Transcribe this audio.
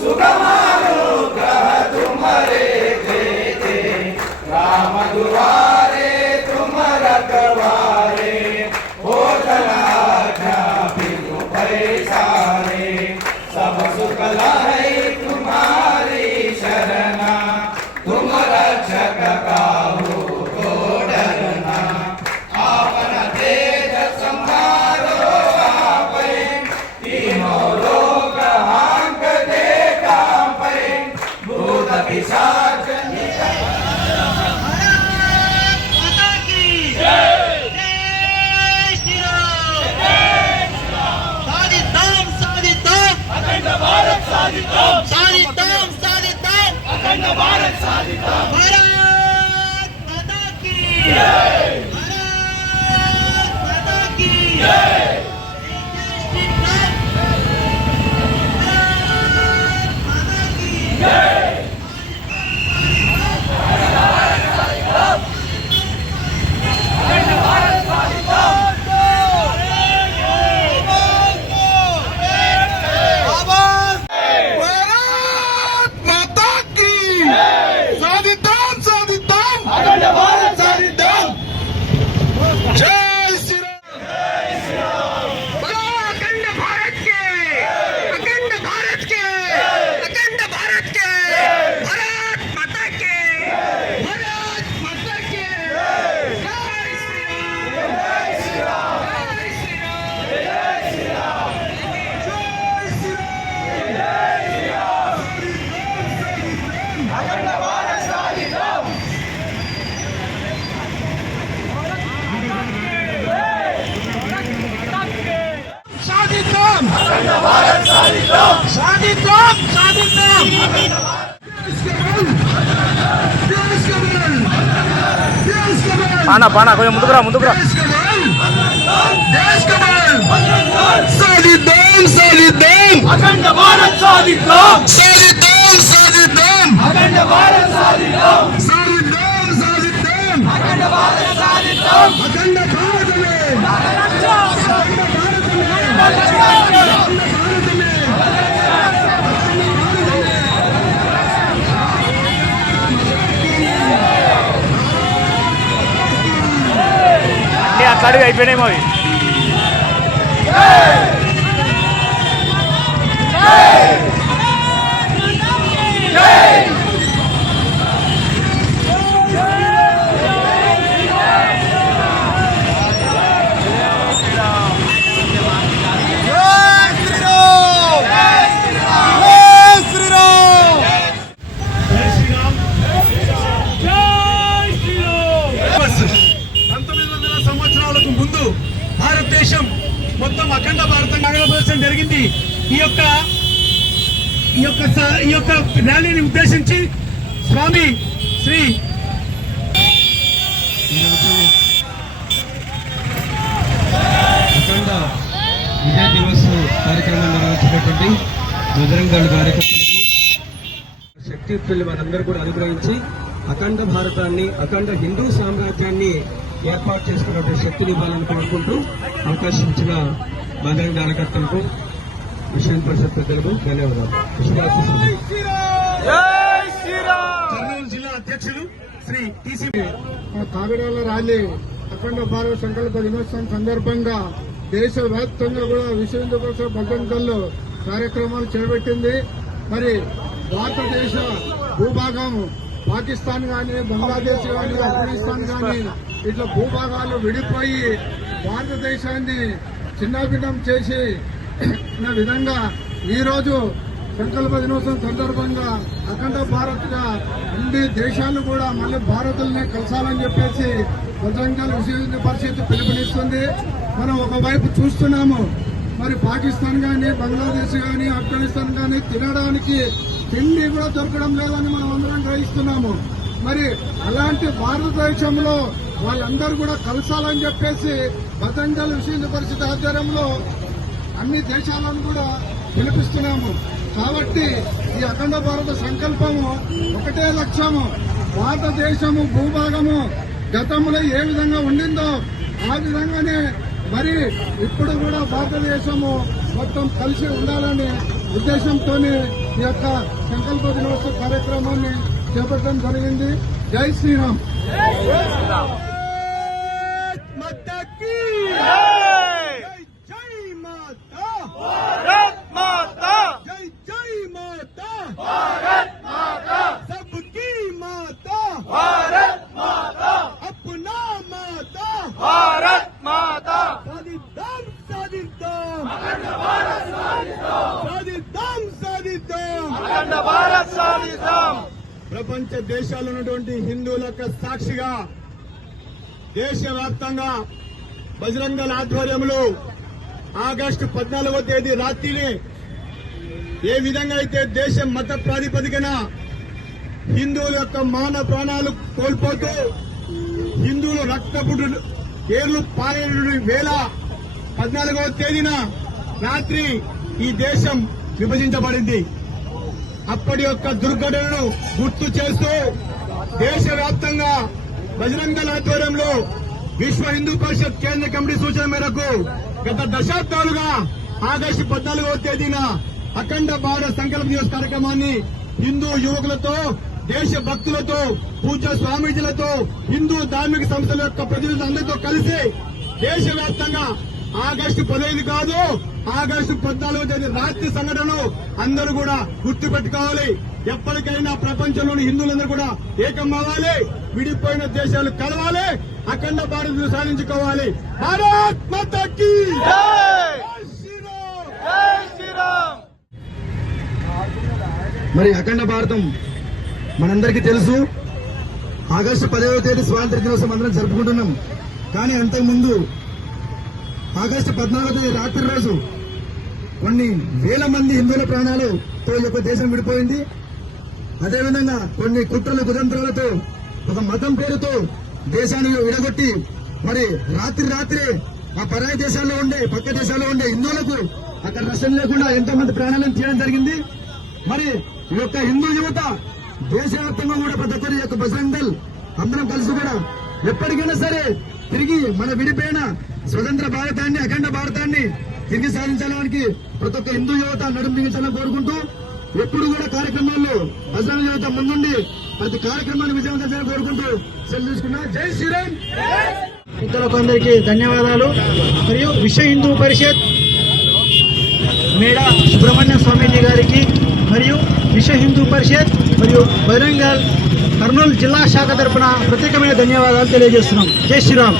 सुगमानुग्रह तुम्हारे देते राम दुआरे तुम रखवारे हो जना बिनु पैसारे सब सुख लहै तुम्हारी शरणा तुम रक्षक काहू को डरना आपन तेज संहारो आपै तीनों लोक हांक दे कांपै भूत पिशाच अखंड भारत साधिता भारत माता की जय भारत माता की जय पाना पाना कोई मुंदुकुरा मुंदुकुरा साधिद्दाम साधिद्दाम अखंड भारत साधिद्दाम साधिद्दाम साधिद्दाम अखंड भारत साधिद्दाम साधिद्दाम साधिद्दाम अखंड भारत साधिद्दाम अखंड भारत में అట్లాంటివి అయిపోయినాయి మరి భారతదేశం మొత్తం అఖండ భారతం ప్రదర్శన జరిగింది. ఈ యొక్క ర్యాలీని ఉద్దేశించి స్వామి శ్రీ అఖండ విజయ దివస్ కార్యక్రమం నిర్వహించినటువంటి బజరంగ దళ కార్యకర్తలకు శక్తియుక్తులు మనందరూ కూడా అనుగ్రహించి అఖండ భారతాన్ని అఖండ హిందూ సామ్రాజ్యాన్ని ఏర్పాటు చేసుకున్నటువంటి శక్తిని ఇవ్వాలని కోరుకుంటూ అవకాశం ఇచ్చిన బజరంగ కార్యకర్తలకు విషయం పరిషత్ పెద్దలకు ధన్యవాదాలు. కర్నూలు జిల్లా అధ్యక్షులు శ్రీ టీసీ కాకినాడ ర్యాలీ అఖండ భారత సంకల్ప దినోత్సవం సందర్భంగా దేశవ్యాప్తంగా కూడా విశ్వ హిందూ పరిషత్ బజరంగ దళ్ కార్యక్రమాలు చేపట్టింది. మరి భారతదేశ భూభాగం పాకిస్తాన్ గాని బంగ్లాదేశ్ గాని ఆఫ్ఘనిస్తాన్ గాని ఇట్లా భూభాగాలు విడిపోయి భారతదేశాన్ని చిన్నాభిన్నం చేసి విధంగా ఈ రోజు సంకల్ప దినోత్సవం సందర్భంగా అఖండ భారత్ గా అన్ని దేశాలు కూడా మళ్ళీ భారతుల్ని కలసాలని చెప్పేసి బజరంగ దళ్ విశ్వ హిందూ పరిషత్ పిలుపునిస్తుంది. మనం ఒకవైపు చూస్తున్నాము, మరి పాకిస్తాన్ గాని బంగ్లాదేశ్ గాని ఆఫ్ఘనిస్తాన్ గాని తినడానికి తిండి కూడా దొరకడం లేదని మనం అందరం గ్రహిస్తున్నాము. మరి అలాంటి భారతదేశంలో వాళ్ళందరూ కూడా కలసాలని చెప్పేసి బజరంగ దళ్ విశ్వ హిందూ పరిషత్ ఆధ్వర్యంలో అన్ని దేశాలను కూడా పిలిపిస్తున్నాము. కాబట్టి ఈ అఖండ భారత సంకల్పము ఒకటే లక్ష్యము, భారతదేశము భూభాగము గతంలో ఏ విధంగా ఉండిందో ఆ విధంగానే మరి ఇప్పుడు కూడా భారతదేశము మొత్తం కలిసి ఉండాలనే ఉద్దేశంతోనే ఈ యొక్క సంకల్ప దినోత్సవ కార్యక్రమాన్ని చేపట్టడం జరిగింది. జై శ్రీరామ్. ప్రపంచ దేశాల్లో ఉన్నటువంటి హిందువులకు సాక్షిగా దేశవ్యాప్తంగా బజరంగ దళ ఆధ్వర్యంలో ఆగస్టు 14వ తేదీ రాత్రిని ఏ విధంగా అయితే దేశం మత ప్రాతిపదికన హిందువుల యొక్క మాన ప్రాణాలు కోల్పోతూ హిందువులు రక్తపు ఏర్లు పారేడు వేళ 14వ తేదీన రాత్రి ఈ దేశం విభజించబడింది. అప్పటి యొక్క దుర్ఘటనను గుర్తు చేస్తూ దేశవ్యాప్తంగా బజరంగ దళ ఆధ్వర్యంలో విశ్వ హిందూ పరిషత్ కేంద్ర కమిటీ సూచన మేరకు గత దశాబ్దాలుగా ఆగస్టు 14వ తేదీన అఖండ భారత సంకల్ప దివస్ కార్యక్రమాన్ని హిందూ యువకులతో, దేశ భక్తులతో, పూజ్య స్వామీజీలతో, హిందూ ధార్మిక సంస్థల యొక్క ప్రతినిధులందరితో కలిసి దేశవ్యాప్తంగా ఆగస్టు 15 కాదు ఆగస్టు 14వ తేదీ రాత్రి సంఘటనను అందరూ కూడా గుర్తుపెట్టుకోవాలి. ఎప్పటికైనా ప్రపంచంలోని హిందువులందరూ కూడా ఏకం అవ్వాలి, విడిపోయిన దేశాలు కలవాలి, అఖండ భారత్ సాధించుకోవాలి. భారత్ మాతాకి మరి అఖండ భారతం మనందరికీ తెలుసు. ఆగస్టు 10వ తేదీ స్వాతంత్ర దినోత్సవం అందరం జరుపుకుంటున్నాం. కానీ అంతకుముందు ఆగస్టు 14వ తేదీ రాత్రి రోజు కొన్ని వేల మంది హిందువుల ప్రాణాలతో ఈ యొక్క దేశం విడిపోయింది. అదేవిధంగా కొన్ని కుట్రలు కుతంత్రాలతో ఒక మతం పేరుతో దేశాన్ని విడగొట్టి మరి రాత్రి ఆ పరాయి దేశాల్లో ఉండే పక్క దేశాల్లో ఉండే హిందువులకు అక్కడ రక్షణ లేకుండా ఎంతో మంది ప్రాణాలను తీయడం జరిగింది. మరి ఈ యొక్క హిందూ యువత దేశవ్యాప్తంగా కూడా ప్రతి ఒక్కరి యొక్క బజరంగ దళ్ అందరం కలిసి కూడా ఎప్పటికైనా సరే తిరిగి మన విడిపోయిన స్వతంత్ర భారతాన్ని, అఖండ భారతాన్ని తిరిగి సాధించడానికి ప్రతి ఒక్క హిందూ యువత నడుం బిగించాలని కోరుకుంటూ ఎప్పుడు కూడా కార్యక్రమాల్లో బజరంగ యువత ముందుండి ప్రతి కార్యక్రమాన్ని విజయవంతం చేయాలని కోరుకుంటూ సెలవు తీసుకున్నా. జై శ్రీరామ్. మిత్రులకు అందరికీ ధన్యవాదాలు. మరియు విశ్వ హిందూ పరిషత్ మేడా సుబ్రహ్మణ్య స్వామీజీ గారికి మరియు విశ్వ హిందూ పరిషత్ మరియు బజరంగ దళ్ కర్నూలు జిల్లా శాఖ తరఫున ప్రత్యేకమైన ధన్యవాదాలు తెలియజేస్తున్నాం. జై శ్రీరామ్.